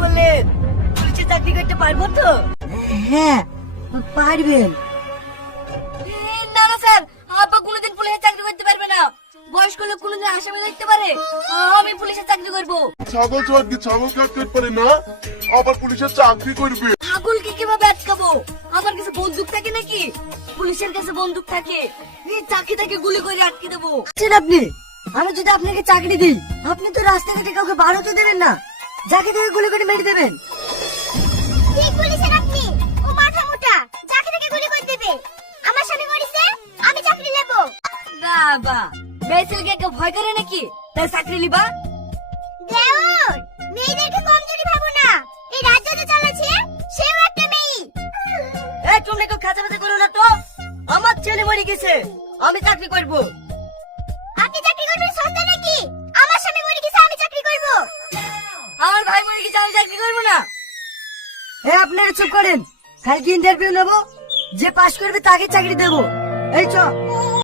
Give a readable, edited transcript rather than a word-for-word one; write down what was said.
বললেন পুলিশের চাকরি করতে পারবো তো? হ্যাঁ পারবেন। না না স্যার, আব্বা কোনোদিন পুলিশের চাকরি করতে পারবে না। বয়স্ক লোক কোনোদিন আসামি দেখতে পারে? আমি পুলিশের চাকরি করবো। ছাগল চোর কি ছাগল কাটতে পারে না, আবার পুলিশের চাকরি করবে? ছাগলকে কিভাবে আটকাবো? আমার কাছে বন্দুক থাকে নাকি? পুলিশের কাছে বন্দুক থাকে, এই চাকরি থেকে গুলি করে আটকে দেবো। আছেন আপনি, আমি যদি আপনাকে চাকরি দিই আপনি তো রাস্তাঘাটে কাউকে বার হতে দেবেন না, যাকে তাকে গুলি করে মেরে দেবেন। ঠিক বলেছেন আপনি। ও মাথা মোটা, যাকে তাকে গুলি করে দেবে। আমার স্বামী মরেছে, আমি চাকরি নেব। বাবা, মেয়ে ছেলেকে কেউ ভয় করে নাকি তাই চাকরি লিবা? দেওর, মেয়েদেরকে কমজোরি ভাবো না। এই রাজ্য যে চালাচ্ছে সেও একটা মেয়ে। এই তোমরা কেউ খাঁচাবাজি করো না তো। আমার ছেলে মরে গেছে, আমি চাকরি করবো। আপনি চাকরি করবেন সস্তা নাকি? আমার স্বামী মরে গেছে, আমি চাকরি করব। আমার ভাই মরে গেছে, আমি চাকরি করবো না। হ্যাঁ আপনারা চুপ করেন, কালকে ইন্টারভিউ নেবো, যে পাশ করবে তাকে চাকরি দেবো। এই চ।